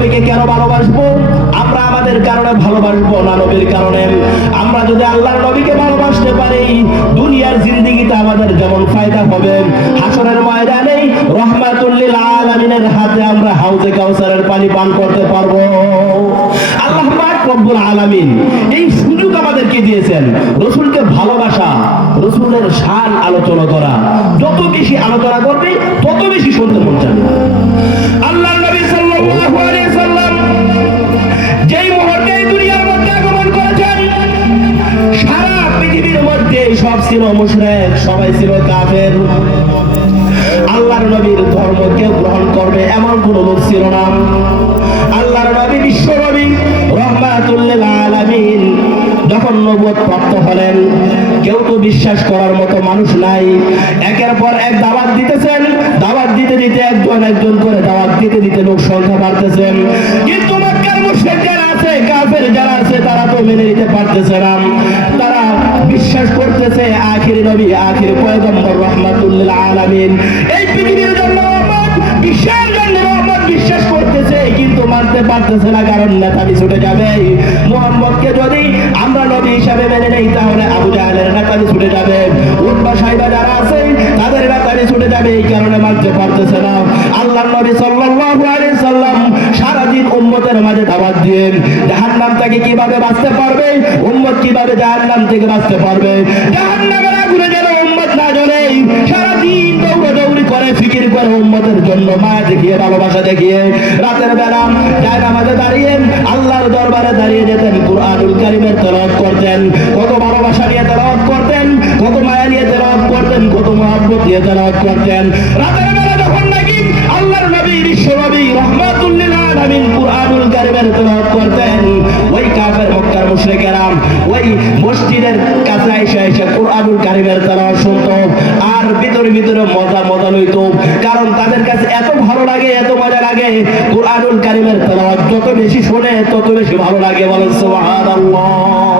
নবীকে কেন ভালোবাসবো? আমরা আমাদের কারণে ভালোবাসবো না নবীর কারণে। আমরা যদি আল্লাহর নবীকে ভালোবাসতে পারি, দুনিয়ার জিন্দেগিতে আমাদের যেমন ফায়দা হবে, হাসরের ময়দানে রহমাতুল লিল আলামিনের হাতে আমরা হাউজে কাউসারের পানি পান করতে পারবো। আল্লাহ পাক রব্বুল আলামিন এই সুযোগ আমাদেরকে দিয়েছেন রাসূলকে ভালোবাসা, রাসূলের শান আলোচনা করা। যত বেশি আলোচনা করবে তত বেশি শুনতে মন চাবে। আল্লাহর নবী সাল্লাল্লাহু আলাইহি সাল্লাম যেই মুহূর্তে দুনিয়ার মধ্যে আগমন করেছেন, সারা পৃথিবীর মধ্যে সব ছিল মুশরিক, সবাই ছিল কাফের। আল্লাহর নবীর ধর্ম কেউ গ্রহণ করবে এমন কোন লোক ছিল না। আল্লাহর নবী বিশ্ব নবী রহমাতুল লিল আলামিন যখন নবুয়ত প্রাপ্ত হলেন, কেউ তো বিশ্বাস করার মতো মানুষ নাই। একের পর এক দাওয়াত দিতেছেন, দাওয়াত দিতে দিতে একজন করে দাওয়াত দিতে দিতে লোক সংখ্যা বাড়তেছেন। কিন্তু মক্কার মুশরিক যারা আছে, কাফের যারা আছে, তারা তো মেনে নিতে পারতেছে না। তারা বিশ্বাস করতেছে আখিরি নবী, আখিরি পয়গম্বর রহমাতুল লিল আলামিন, এই পৃথিবীর জন্য রহমত, বিশ্বের জন্য রহমত বিশ্বাস করতেছে, কিন্তু মানতে পারতেছে না, কারণ নেতামি ছুটে যাবে। মুহাম্মদকে যদি আমরা নবী হিসাবে মেনে নেই, তাহলে আবু জাহেলের নেতামি ছুটে যাবে, উতবা সাইবা যারা আছে তাদের নেতামি ছুটে যাবে, এই কারণে মানতে পারতেছে না। আল্লাহর নবী সাল্লাল্লাহু আলাইহি সাল্লাম সারাদিন উম্মতের মাঝে দাওয়াত দিয়ে জাহান্নাম থেকে কিভাবে বাঁচতে পারবে, উম্মত কিভাবে জাহান্নাম থেকে বাঁচতে পারবে, জাহান্নামের আগুনে যেন উম্মত না জ্বলে, সারাদিন দৌড়াদৌড়ি করে, ফিকির করে, উম্মতের জন্য মায়া দেখিয়ে, ভালোবাসা দেখিয়ে রাতের বেলা জায়নামাজে দাঁড়িয়ে আল্লাহর দরবারে দাঁড়িয়ে যেতেন, কুরআনুল কারীমের তেলাওয়াত করতেন। কত ভালোবাসা নিয়ে তেলাওয়াত করতেন, কত মায়া নিয়ে তেলাওয়াত করতেন, কত মহব্বত দিয়ে তেলাওয়াত করতেন। রাতের বেলা যখন নাকি আল্লাহর নবী বিশ্ব নবী রহমাতুল লিল আলামিন কুরআনুল কারীমের তেলাওয়াত করতেন, ওই কাফের মক্কার মুশরিকেরা ওই মসজিদের কাছে এসে কুরআনুল কারীমের তেলাওয়াত শুনতো, আর ভিতরে ভিতরে মজা লইতো, কারণ তাদের কাছে এত ভালো লাগে, এত মজা লাগে। কুরআনুল কারীমের তেলাওয়াত যত বেশি শোনে তত বেশি ভালো লাগে। বলেন সুবহানাল্লাহ।